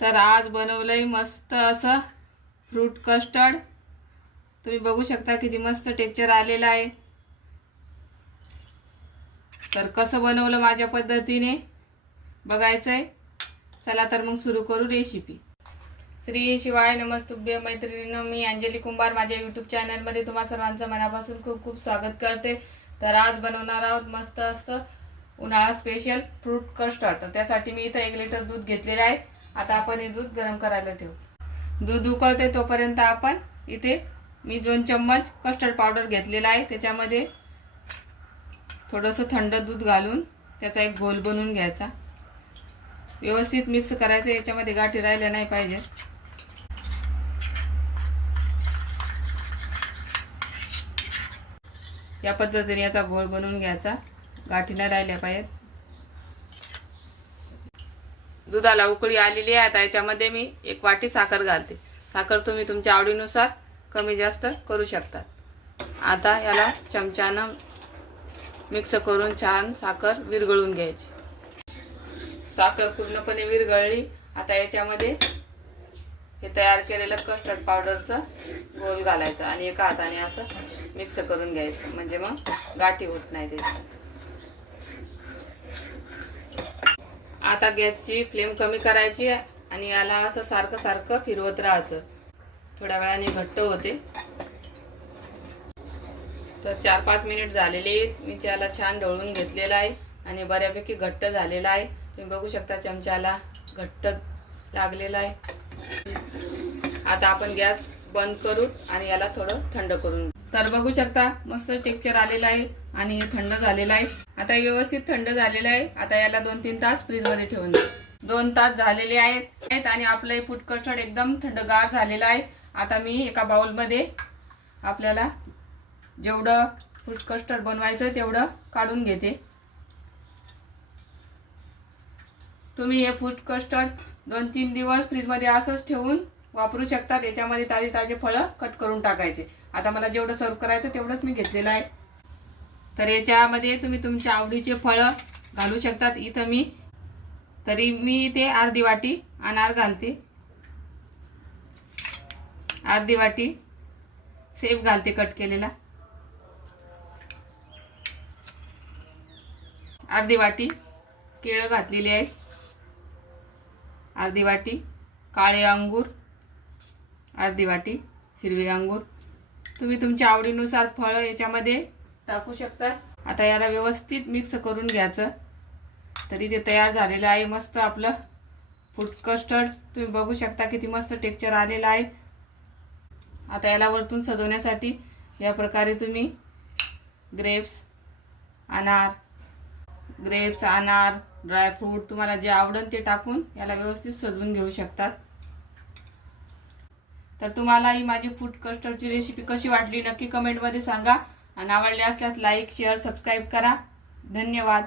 तर आज बनवलंय मस्त असं फ्रूट कस्टर्ड। तुम्ही बघू शकता किती मस्त टेक्स्चर आलेलं आहे। तर कसं बनवलं माझ्या पद्धतीने बघायचंय। चला तर मग सुरू करू रेसिपी। श्री शिवाय नमस्तुभ्य मैत्रिणींनो, मी अंजली कुंभार माझ्या यूट्यूब चॅनलमध्ये तुम्हा सर्वांचं मनापासून खूप खूप स्वागत करते। तर आज बनवणार आहोत मस्त असं उन्हाळा स्पेशल फ्रूट कस्टर्ड। तर त्यासाठी मी इथं 1 लिटर दूध घेतलेलं आहे। आता आपण हे दूध गरम करायला ठेवू। दूध उकळते तोपर्यंत आपण इथे मी 2 चम्मच कस्टर्ड पावडर घेतलेला आहे। त्याच्यामध्ये थोडंसं थंड दूध घालून त्याचा एक गोल बनवून घ्यायचा। व्यवस्थित मिक्स करायचं, याच्यामध्ये गाठी राहिल्या नाही पाहिजे। या पद्धतीने याचा गोल बनवून घ्यायचा, गाठी नाही राहिल्या पाहिजेत। दुधाला उकळी आलेली आहे। आता याच्यामध्ये मी 1 वाटी साखर घालते। साखर तुम्ही तुमच्या आवडीनुसार कमी जास्त करू शकता। आता याला चमच्यानं मिक्स करून छान साखर विरघळून घ्यायची। साखर पूर्णपणे विरघळली। आता याच्यामध्ये हे तयार केलेलं कस्टर्ड पावडरचं गोल घालायचं आणि एका हाताने असं मिक्स करून घ्यायचं, म्हणजे मग गाठी होत नाही त्याची। आता गॅसची फ्लेम कमी करायची आणि याला असं सारखं सारखं फिरवत राहायचं। थोड्या वेळाने घट्ट होते। तर 4-5 मिनिट झालेले आहेत। मी त्याला छान ढवळून घेतलेलं आहे आणि बऱ्यापैकी घट्ट झालेला आहे। तुम्ही बघू शकता चमच्याला घट्ट लागलेला आहे। आता आपण गॅस बंद करू आणि याला थोडं थंड करून। तर बघू शकता मस्त टेक्स्चर आलेलं आहे आणि थंड झालेलं आहे। आता व्यवस्थित थंड झालेलं आहे। आता याला 2-3 तास फ्रीज मध्ये ठेवून द्या। 2 तास झालेले आहेत आणि आपलं फ्रूट कस्टर्ड एकदम थंडगार झालेलं आहे। आता मी एका बाउल मध्ये आपल्याला जेवढं फ्रूट कस्टर्ड बनवायचं तेवढं काढून घेते। तुम्ही हे फ्रूट कस्टर्ड 2-3 दिवस फ्रीज मध्ये असंच ठेवून वापरू शकता। याच्यामध्ये ताजे ताजे फळं कट करून टाकायचे। आता मला जेवढं सर्व करायचं तेवढंच मी घेतलेलं आहे। तर याच्यामध्ये तुम्ही तुमच्या आवडीचे फळं घालू शकतात। इथं मी इथे अर्धी वाटी अनार घालते, अर्धी वाटी सेब घालते कट केलेला, अर्धी वाटी केळं घातलेली आहे, अर्धी वाटी काळे अंगूर, अर्धी वाटी हिरवे अंगूर। तुम्ही तुमच्या आवडीनुसार फळं याच्यामध्ये टाकू शकता। आता याला व्यवस्थित मिक्स करून घ्यायचं। तरी ते तयार झालेलं आहे मस्त आपलं फ्रूट कस्टर्ड। तुम्ही बघू शकता किती मस्त टेक्स्चर आलेलं आहे। आता याला वरतून सजवण्यासाठी या प्रकारे तुम्ही ग्रेप्स, अनार, ड्रायफ्रूट तुम्हाला जे आवडेल ते टाकून याला व्यवस्थित सजवून घेऊ शकतात। तर तुम्हाला ही माझी फ्रूट कस्टर्डची रेसिपी कशी वाटली नक्की कमेंटमध्ये सांगा आणि आवडली असल्यास लाईक, शेअर, सबस्क्राईब करा। धन्यवाद।